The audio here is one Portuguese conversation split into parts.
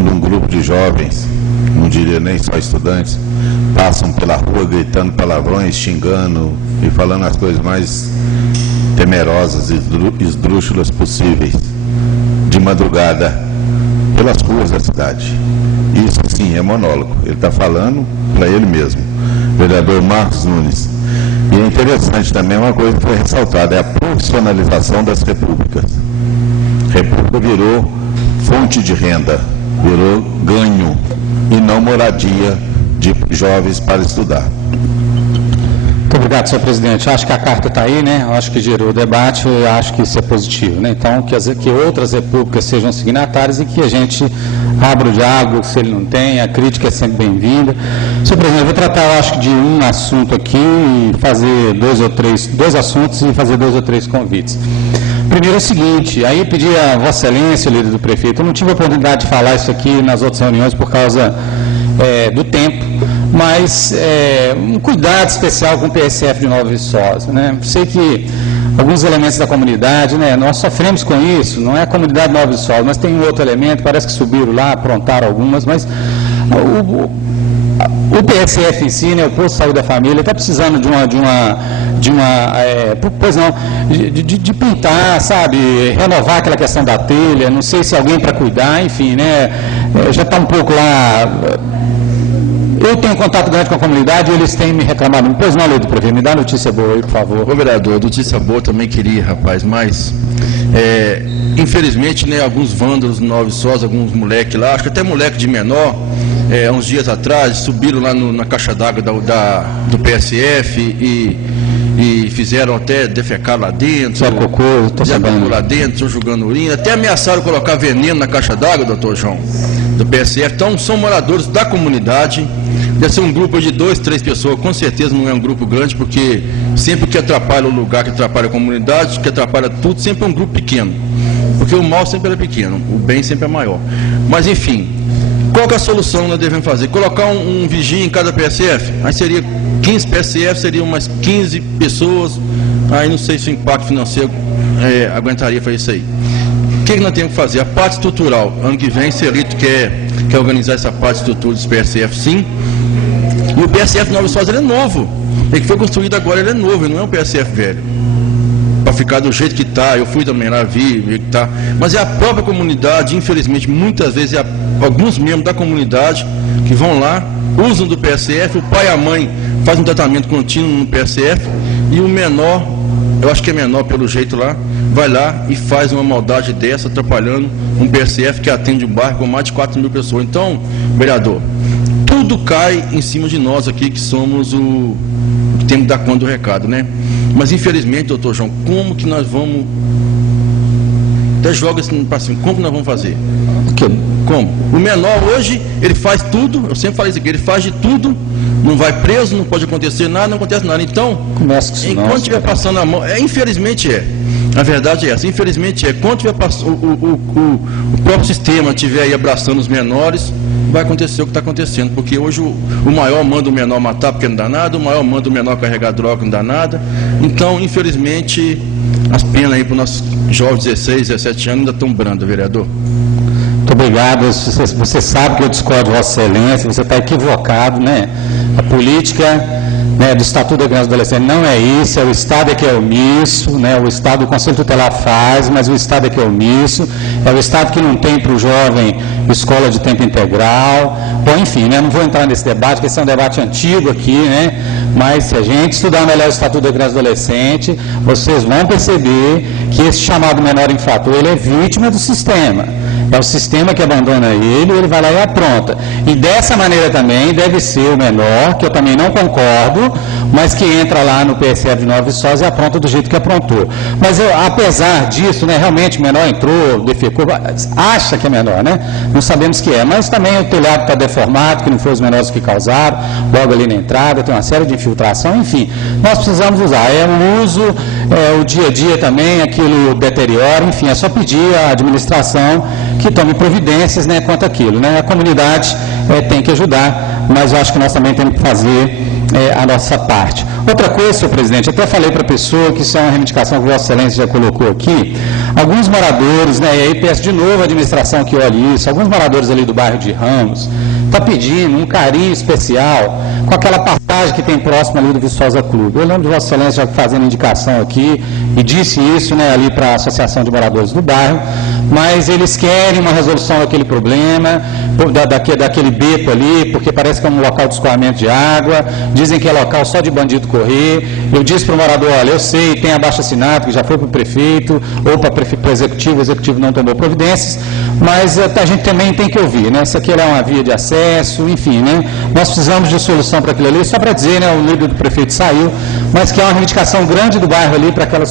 quando um grupo de jovens, não diria nem só estudantes, passam pela rua gritando palavrões, xingando e falando as coisas mais temerosas e esdrúxulas possíveis, de madrugada, pelas ruas da cidade. Isso, sim, é monólogo. Ele está falando para ele mesmo. Vereador Marcos Nunes. E é interessante também uma coisa que foi ressaltada, é a profissionalização das repúblicas. República virou fonte de renda, virou ganho, e não moradia de jovens para estudar. Muito obrigado, senhor presidente. Acho que a carta está aí, né? Acho que gerou debate, acho que isso é positivo, né? Então, que outras repúblicas sejam signatárias e que a gente abra o diálogo, se ele não tem, a crítica é sempre bem-vinda. Senhor presidente, eu vou tratar, eu acho, de um assunto aqui e fazer dois assuntos e fazer 2 ou 3 convites. Primeiro é o seguinte, aí eu pedi a Vossa Excelência, líder do prefeito, eu não tive a oportunidade de falar isso aqui nas outras reuniões por causa do tempo, mas um cuidado especial com o PSF de Nova Viçosa, né? Sei que alguns elementos da comunidade, né, nós sofremos com isso, não é a comunidade de Nova Viçosa, mas tem um outro elemento, parece que subiram lá, aprontaram algumas, mas o PSF em si, né, o Posto de Saúde da Família, está precisando de pintar, sabe, renovar aquela questão da telha, não sei se alguém para cuidar, enfim, né, já está um pouco lá. Eu tenho contato grande com a comunidade e eles têm me reclamado. Pois não, líder do prefeito, me dá notícia boa aí, por favor. Ô, vereador, notícia boa também queria, rapaz, mas infelizmente, né, alguns vândalos no Nova Viçosa, alguns moleques lá, acho que até moleque de menor, uns dias atrás, subiram lá na caixa d'água do PSF e fizeram até defecar lá dentro, lá dentro, jogando urina, até ameaçaram colocar veneno na caixa d'água, doutor João, do PSF. Então, são moradores da comunidade, deve ser um grupo de 2, 3 pessoas, com certeza não é um grupo grande, porque sempre que atrapalha o lugar, que atrapalha a comunidade, que atrapalha tudo, sempre é um grupo pequeno, porque o mal sempre é pequeno, o bem sempre é maior. Mas, enfim, qual que é a solução que nós devemos fazer? Colocar um vigia em cada PSF? Aí seria 15 PSF, seriam umas 15 pessoas, aí não sei se o impacto financeiro aguentaria fazer isso aí. O que nós temos que fazer? A parte estrutural, ano que vem, Celito quer organizar essa parte estrutural dos PSF, sim. E o PSF Nova Viçosa, ele é novo. Ele que foi construído agora, ele é novo, ele não é um PSF velho. Para ficar do jeito que está, eu fui também lá, vi que está. Mas é a própria comunidade, infelizmente, muitas vezes alguns membros da comunidade que vão lá, usam do PSF, o pai e a mãe fazem um tratamento contínuo no PSF, e o menor, eu acho que é menor pelo jeito lá, vai lá e faz uma maldade dessa, atrapalhando um PSF que atende um bairro com mais de 4 mil pessoas. Então, vereador, tudo cai em cima de nós aqui, que somos o que temos que dar conta do recado, né? Mas, infelizmente, doutor João, como que nós vamos... Até joga assim para cima, como que nós vamos fazer? Como? O menor hoje, ele faz tudo, eu sempre falei isso aqui, ele faz de tudo, não vai preso, não pode acontecer nada, não acontece nada. Então, enquanto estiver passando a mão, infelizmente a verdade é essa, infelizmente quando tiver o próprio sistema estiver aí abraçando os menores, vai acontecer o que está acontecendo, porque hoje o maior manda o menor matar porque não dá nada, o maior manda o menor carregar droga, não dá nada. Então, infelizmente, as penas aí para os nossos jovens 16, 17 anos ainda estão brandas, vereador. Muito obrigado. Você sabe que eu discordo de Vossa Excelência, você está equivocado, né? A política, né, do Estatuto da Criança e do Adolescente não é isso, o Estado é que é omisso, né? O Estado, o Conselho Tutelar faz, mas o Estado é que é omisso, é o Estado que não tem para o jovem escola de tempo integral, ou enfim, né? Não vou entrar nesse debate, porque esse é um debate antigo aqui, né? Mas se a gente estudar melhor o Estatuto da Criança e do Adolescente, vocês vão perceber que esse chamado menor infrator, ele é vítima do sistema. É o sistema que abandona ele vai lá e apronta. E dessa maneira também deve ser o menor, que eu também não concordo, mas que entra lá no PSF de Nova Viçosa e apronta do jeito que aprontou. Mas apesar disso, né, realmente o menor entrou, defecou, acha que é menor, né? Não sabemos que é, mas também o telhado está deformado, que não foi os menores que causaram, logo ali na entrada, tem uma série de infiltração, enfim, nós precisamos usar. O uso, o dia a dia também, aquilo deteriora, enfim, é só pedir à administração que tome providências, né, quanto àquilo, né? A comunidade tem que ajudar, mas eu acho que nós também temos que fazer a nossa parte. Outra coisa, senhor presidente, até falei para a pessoa que isso é uma reivindicação que Vossa Excelência já colocou aqui, Alguns moradores, né, e aí peço de novo à administração que olhe isso, alguns moradores ali do bairro de Ramos estão pedindo um carinho especial com aquela passagem que tem próximo ali do Viçosa Clube. Eu lembro de Vossa Excelência já fazendo indicação aqui e disse isso, né, ali para a Associação de Moradores do Bairro, mas eles querem uma resolução daquele problema, daquele beco ali, porque parece que é um local de escoamento de água, dizem que é local só de bandido correr. Eu disse para o morador, olha, eu sei, tem abaixo-assinado que já foi para o prefeito ou para o executivo não tomou providências, mas a gente também tem que ouvir, né? Isso aqui é uma via de acesso, enfim, né? Nós precisamos de solução para aquilo ali, só para dizer, né, o líder do prefeito saiu, mas que é uma reivindicação grande do bairro ali para aquela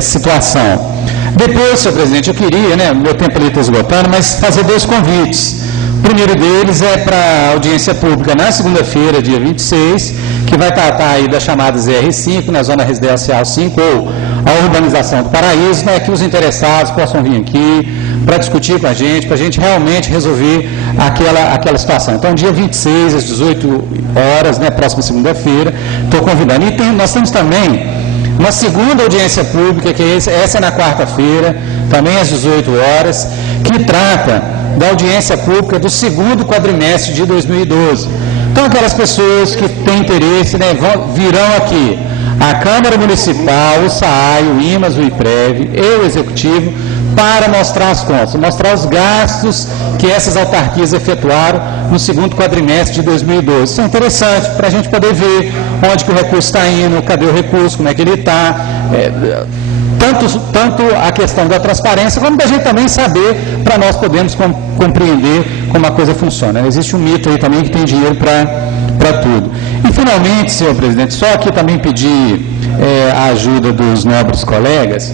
situação. Depois, senhor presidente, eu queria, né, meu tempo ali está esgotando, mas fazer 2 convites. O primeiro deles é para a audiência pública na segunda-feira, dia 26, que vai tratar aí das chamadas ZR5, na Zona Residencial 5, ou a urbanização do Paraíso, né, que os interessados possam vir aqui para discutir com a gente, para a gente realmente resolver aquela situação. Então, dia 26, às 18 horas, né, próxima segunda-feira, estou convidando. E nós temos também uma segunda audiência pública, que essa é na quarta-feira, também às 18 horas, que trata da audiência pública do segundo quadrimestre de 2012. Então, aquelas pessoas que têm interesse, né, virão aqui, a Câmara Municipal, o SAAI, o IMAS, o IPREV e o Executivo, para mostrar as contas, mostrar os gastos que essas autarquias efetuaram no segundo quadrimestre de 2012. Isso é interessante para a gente poder ver onde que o recurso está indo, cadê o recurso, como é que ele está. Tanto a questão da transparência, como da gente também saber, para nós podermos compreender como a coisa funciona. Existe um mito aí também que tem dinheiro para tudo. E, finalmente, senhor presidente, só aqui também pedir a ajuda dos nobres colegas,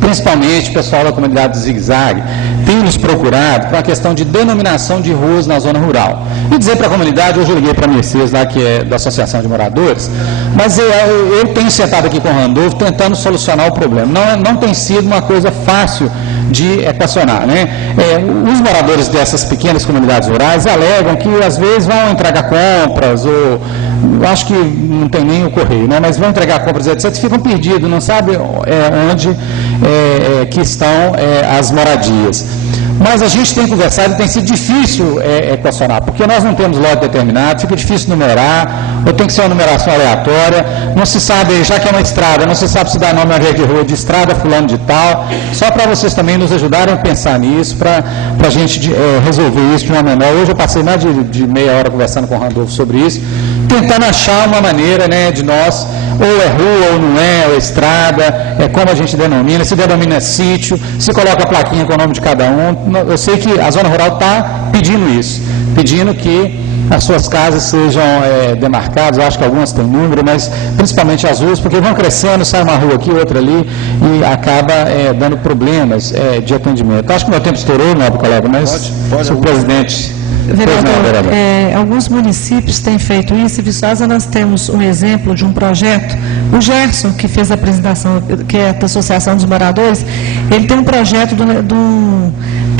principalmente o pessoal da comunidade do Zigue Zague, tem nos procurado para a questão de denominação de ruas na zona rural. E dizer para a comunidade, hoje eu liguei para a Mercedes, lá, que é da Associação de Moradores, mas eu tenho sentado aqui com o Randolfo tentando solucionar o problema. Não tem sido uma coisa fácil de equacionar, né? Os moradores dessas pequenas comunidades rurais alegam que às vezes vão entregar compras, ou acho que não tem nem o correio, né? Mas vão entregar compras, etc., e ficam perdidos, não sabem onde que estão as moradias. Mas a gente tem conversado e tem sido difícil equacionar, porque nós não temos lote determinado, fica difícil numerar, ou tem que ser uma numeração aleatória, não se sabe, já que é uma estrada, não se sabe se dá nome a de rua de estrada fulano de tal, só para vocês também nos ajudarem a pensar nisso, para a gente resolver isso de uma maneira. Hoje eu passei mais de meia hora conversando com o Randolfo sobre isso, tentando achar uma maneira, né, de nós, ou é rua ou não é, ou é estrada, como a gente denomina, se denomina sítio, se coloca a plaquinha com o nome de cada um. Eu sei que a zona rural está pedindo isso, pedindo que as suas casas sejam demarcadas. Eu acho que algumas têm número, mas principalmente as ruas, porque vão crescendo, sai uma rua aqui, outra ali, e acaba dando problemas de atendimento. Acho que o meu tempo estourou, nobre colega, mas pode, o presidente... Vereador, alguns municípios têm feito isso. Em Viçosa nós temos um exemplo de um projeto, o Gerson, que fez a apresentação, que é da Associação dos Moradores, ele tem um projeto do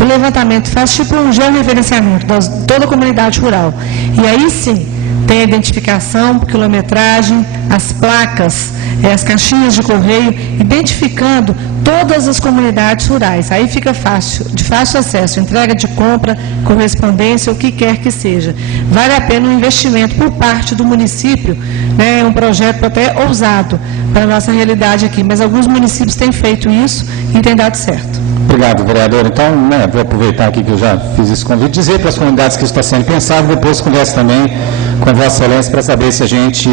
levantamento, faz tipo um georreferenciamento de toda a comunidade rural. E aí sim, tem a identificação, quilometragem, as placas, as caixinhas de correio, identificando todas as comunidades rurais. Aí fica fácil, de fácil acesso, entrega de compra, correspondência, o que quer que seja. Vale a pena um investimento por parte do município, né, um projeto até ousado para a nossa realidade aqui, mas alguns municípios têm feito isso e tem dado certo. Obrigado, vereador. Então, vou aproveitar aqui que eu já fiz esse convite, dizer para as comunidades que isso está sendo pensado, depois converso também com Vossa Excelência para saber se a gente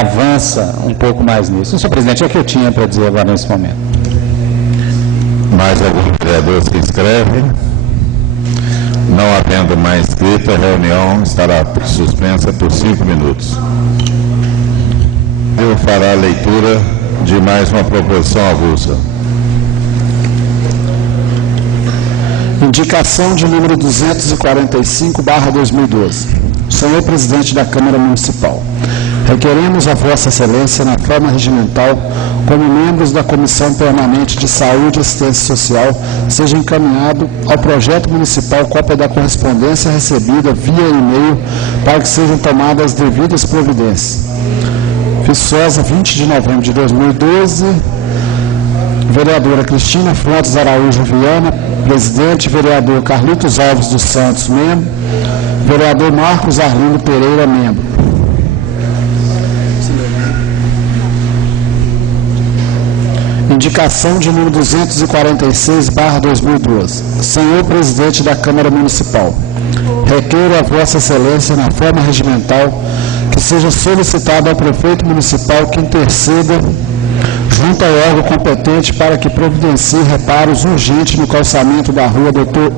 avança um pouco mais nisso. Senhor presidente, é o que eu tinha para dizer agora nesse momento. Mais algum vereador se inscreve? Não havendo mais inscrito, a reunião estará suspensa por 5 minutos. Eu farei a leitura de mais uma proposição avulsa. Indicação de número 245/2012. Senhor Presidente da Câmara Municipal, requeremos a Vossa Excelência, na forma regimental, como membros da Comissão Permanente de Saúde e Assistência Social, seja encaminhado ao projeto municipal cópia da correspondência recebida via e-mail para que sejam tomadas as devidas providências. Viçosa, 20 de novembro de 2012, vereadora Cristina Fontes Araújo Viana, presidente, vereador Carlitos Alves dos Santos, membro, vereador Marcos Arlindo Pereira, membro. Indicação de número 246/2012. Senhor presidente da Câmara Municipal, requeiro a Vossa Excelência, na forma regimental, que seja solicitado ao prefeito municipal que interceda junto ao órgão competente para que providencie reparos urgentes no calçamento da rua Doutor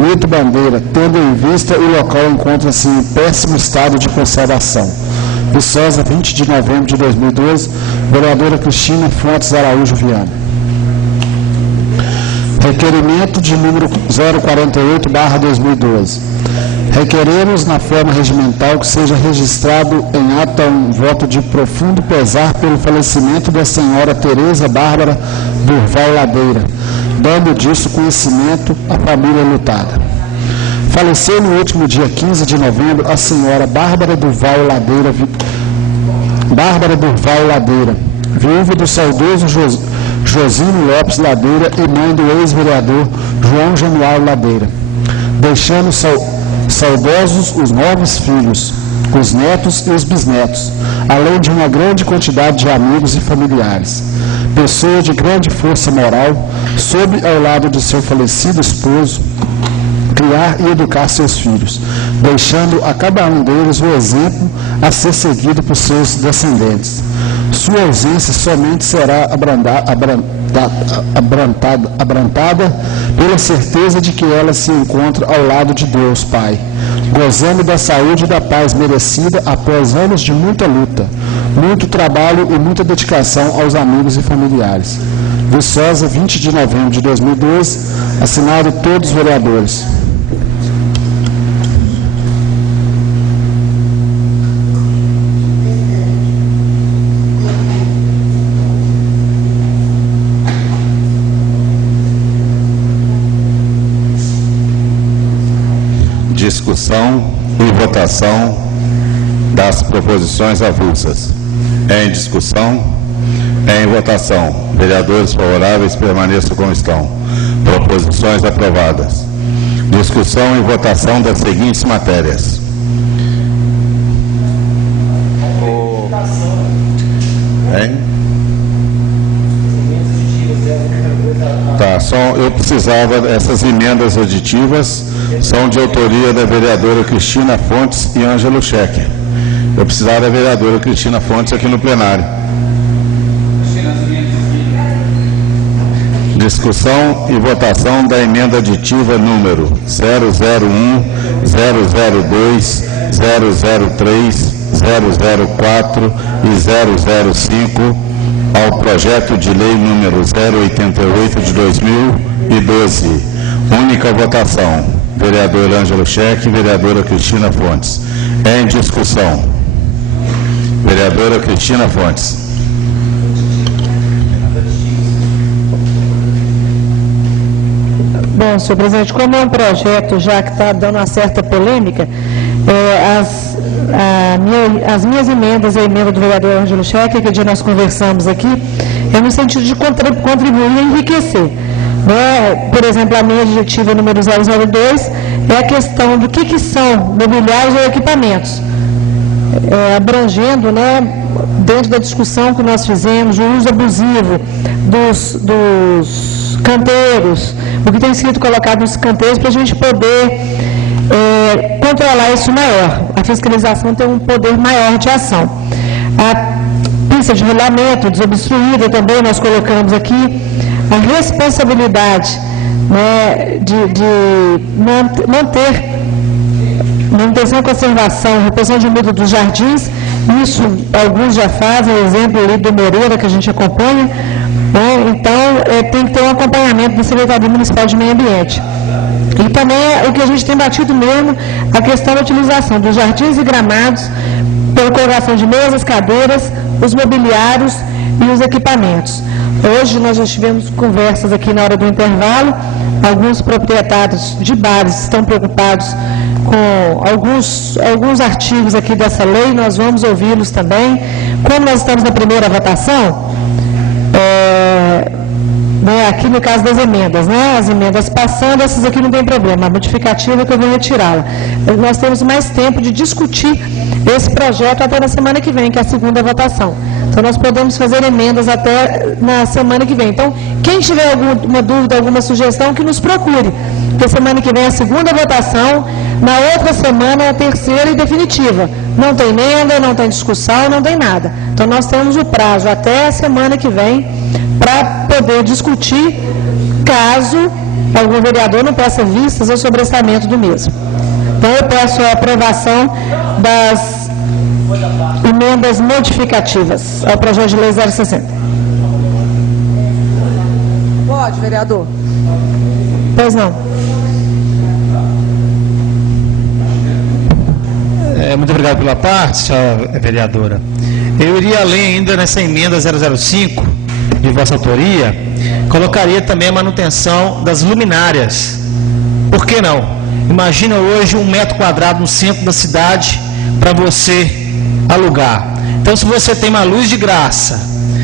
Milton Bandeira, tendo em vista o local encontra-se em péssimo estado de conservação. Viçosa, 20 de novembro de 2012, vereadora Cristina Fontes Araújo Viana. Requerimento de número 048/2012. Requeremos, na forma regimental, que seja registrado em ata um voto de profundo pesar pelo falecimento da senhora Tereza Bárbara Durval Ladeira, dando disso conhecimento à família lutada. Faleceu no último dia 15 de novembro a senhora Bárbara Durval Ladeira, viúva do saudoso Josino Lopes Ladeira e mãe do ex-vereador João Januário Ladeira, deixando saudosos os 9 filhos, os netos e os bisnetos, além de uma grande quantidade de amigos e familiares. Pessoa de grande força moral, soube ao lado de seu falecido esposo criar e educar seus filhos, deixando a cada um deles o exemplo a ser seguido por seus descendentes. Sua ausência somente será abrantada pela certeza de que ela se encontra ao lado de Deus Pai, gozando da saúde e da paz merecida após anos de muita luta, muito trabalho e muita dedicação aos amigos e familiares. Viçosa, 20 de novembro de 2012, assinado todos os vereadores. Discussão e votação das proposições avulsas. Em discussão, em votação. Vereadores favoráveis permaneçam como estão. Proposições aprovadas. Discussão e votação das seguintes matérias. Tá, eu precisava, essas emendas aditivas são de autoria da vereadora Cristina Fontes e Ângelo Schecker. Eu precisava da vereadora Cristina Fontes aqui no plenário. Discussão e votação da emenda aditiva número 001, 002, 003, 004 e 005 ao projeto de lei número 088 de 2012. Única votação. Vereador Ângelo Schecker e vereadora Cristina Fontes. Em discussão. Vereadora Cristina Fontes. Bom, senhor presidente, como é um projeto já que está dando uma certa polêmica, as minhas emendas, a emenda do vereador Ângelo Schecker, que dia nós conversamos aqui, é no sentido de contribuir e enriquecer. Por exemplo, a minha adjetiva número 002 é a questão do que são mobiliários ou equipamentos, abrangendo, dentro da discussão que nós fizemos, o uso abusivo dos canteiros, o que tem sido colocado nos canteiros, para a gente poder controlar isso maior. A fiscalização tem um poder maior de ação. A pista de rolamento desobstruída também nós colocamos aqui a responsabilidade de manutenção e conservação, reposição de muda dos jardins. Isso alguns já fazem, o exemplo ali do Moreira, que a gente acompanha. Então, tem que ter um acompanhamento da Secretaria Municipal de Meio Ambiente. E também o que a gente tem batido mesmo, a questão da utilização dos jardins e gramados pela colocação de mesas, cadeiras, os mobiliários e os equipamentos. Hoje nós já tivemos conversas aqui na hora do intervalo, alguns proprietários de bares estão preocupados com alguns artigos aqui dessa lei, nós vamos ouvi-los também. Como nós estamos na primeira votação, né, aqui no caso das emendas, né, as emendas passando, essas aqui não tem problema, a modificativa que eu vou retirá-la. Nós temos mais tempo de discutir esse projeto até na semana que vem, que é a segunda votação. Então, nós podemos fazer emendas até na semana que vem. Então, quem tiver alguma dúvida, alguma sugestão, que nos procure. Porque semana que vem é a segunda votação, na outra semana é a terceira e definitiva. Não tem emenda, não tem discussão, não tem nada. Então, nós temos o prazo até a semana que vem para poder discutir, caso algum vereador não peça vistas ao sobrestamento do mesmo. Então, eu peço a aprovação das emendas modificativas ao projeto de lei 060. Pode, vereador. Pois não. Muito obrigado pela parte, senhora vereadora. Eu iria além ainda nessa emenda 005, de vossa autoria, colocaria também a manutenção das luminárias. Por que não? Imagina hoje 1 metro quadrado no centro da cidade para você alugar. Então, se você tem uma luz de graça,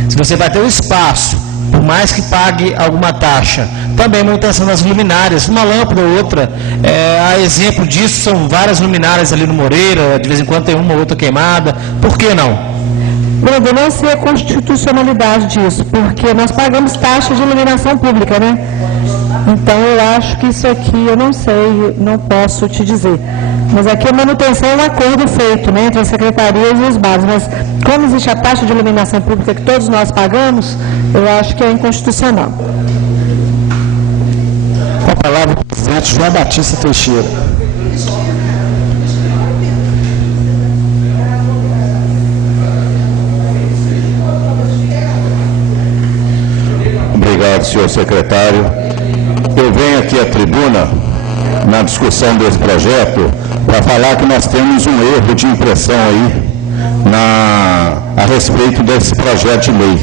se você vai ter um espaço, por mais que pague alguma taxa, também manutenção das luminárias, uma lâmpada ou outra, a exemplo disso são várias luminárias ali no Moreira, de vez em quando tem uma ou outra queimada, por que não? Eu não sei a constitucionalidade disso, porque nós pagamos taxa de iluminação pública, né? Então, eu acho que isso aqui, eu não sei, não posso te dizer. Mas aqui a manutenção é um acordo feito, né, entre as secretarias e os bares. Mas como existe a taxa de iluminação pública que todos nós pagamos, eu acho que é inconstitucional. Com a palavra o presidente João Batista Teixeira. Obrigado, senhor secretário. Eu venho aqui à tribuna, na discussão desse projeto, para falar que nós temos um erro de impressão aí a respeito desse projeto de lei.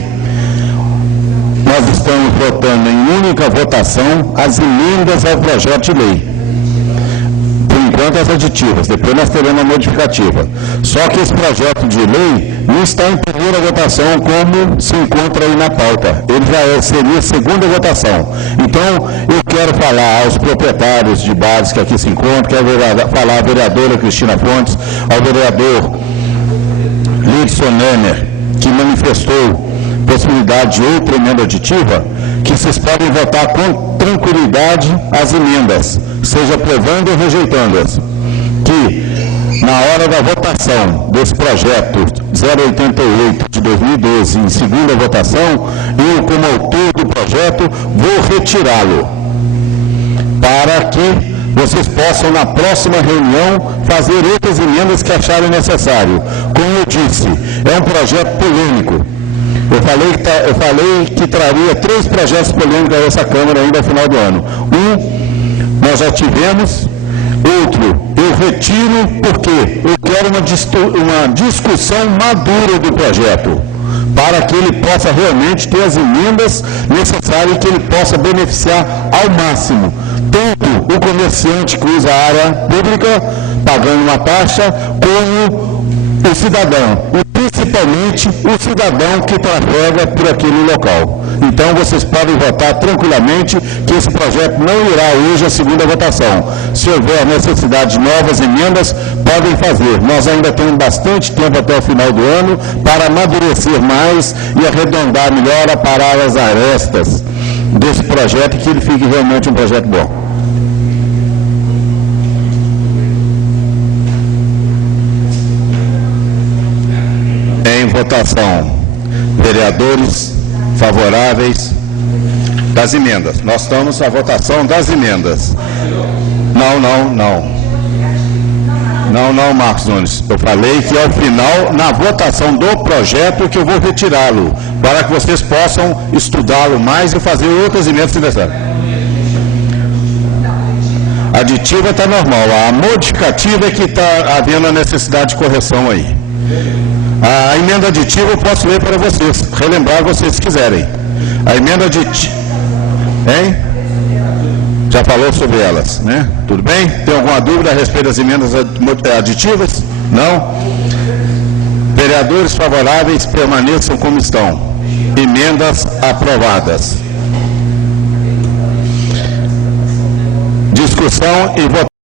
Nós estamos votando em única votação as emendas ao projeto de lei. Por enquanto, as aditivas, depois nós teremos a modificativa. Só que esse projeto de lei não está em primeira votação como se encontra aí na pauta. Ele já seria segunda votação. Então, eu quero falar aos proprietários de bares que aqui se encontram, quero falar à vereadora Cristina Fontes, ao vereador Lidson Nenner, que manifestou possibilidade de outra emenda aditiva, que vocês podem votar com tranquilidade as emendas, seja aprovando ou rejeitando-as. Que, na hora da votação desse projeto 088 de 2012, em segunda votação, eu, como autor do projeto, vou retirá-lo, para que vocês possam, na próxima reunião, fazer outras emendas que acharem necessário. Como eu disse, é um projeto polêmico. Eu falei que traria 3 projetos polêmicos a essa Câmara ainda ao final do ano. Um, nós já tivemos. Outro, eu retiro porque eu quero uma discussão madura do projeto, para que ele possa realmente ter as emendas necessárias e que ele possa beneficiar ao máximo, tanto o comerciante que usa a área pública, pagando uma taxa, como o cidadão, e principalmente o cidadão que trafega por aquele local. Então, vocês podem votar tranquilamente que esse projeto não irá hoje à segunda votação. Se houver necessidade de novas emendas, podem fazer. Nós ainda temos bastante tempo até o final do ano para amadurecer mais e arredondar melhor, aparar as arestas desse projeto e que ele fique realmente um projeto bom. Em votação, vereadores favoráveis das emendas. Nós estamos à votação das emendas. Não, Marcos Nunes. Eu falei que ao final, na votação do projeto, que eu vou retirá-lo, para que vocês possam estudá-lo mais e fazer outras emendas se necessário. A aditiva está normal. A modificativa é que está havendo a necessidade de correção aí. A emenda aditiva eu posso ler para vocês, relembrar vocês se quiserem. A emenda aditiva... Hein? Já falou sobre elas, né? Tudo bem? Tem alguma dúvida a respeito das emendas aditivas? Não? Vereadores favoráveis permaneçam como estão. Emendas aprovadas. discussão e votação.